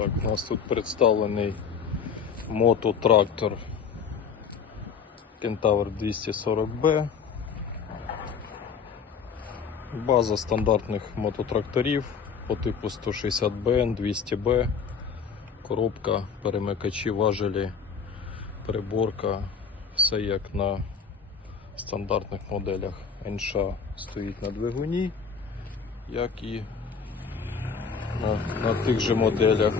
Так, У нас тут представлений мототрактор Кентавр 240B. База стандартних мототракторів по типу 160BN, 200B, коробка, перемикачі, важелі, приборка, все як на стандартних моделях. НШ стоїть на двигуні, як і на на тих же моделях.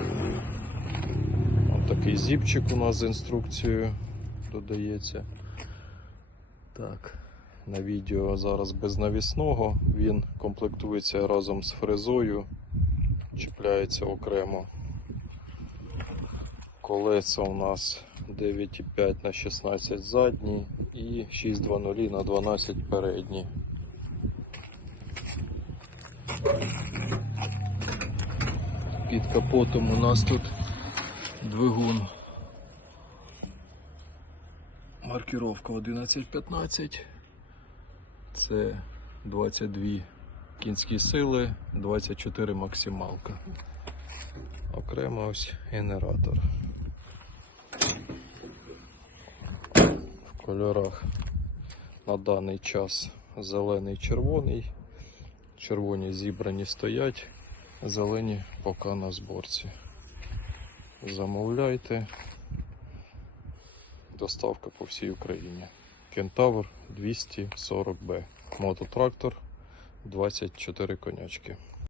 Ось такий зіпчик у нас з інструкцією додається. Так, На відео зараз без навісного, він комплектується разом з фрезою, чіпляється окремо. Колеса у нас 9,5 на 16 задні і 6,20 на 12 передні під капотом у нас тут двигун. Маркировка 11-15. це 22 кінські сили, 24 максималка. Окремо ось генератор. В кольорах на даний час зелений червоний. Червоні зібрані стоять. Зелені поки на зборці. Замовляйте. Доставка по всій Україні. Кентавр 240Б. Мототрактор 24 конячки.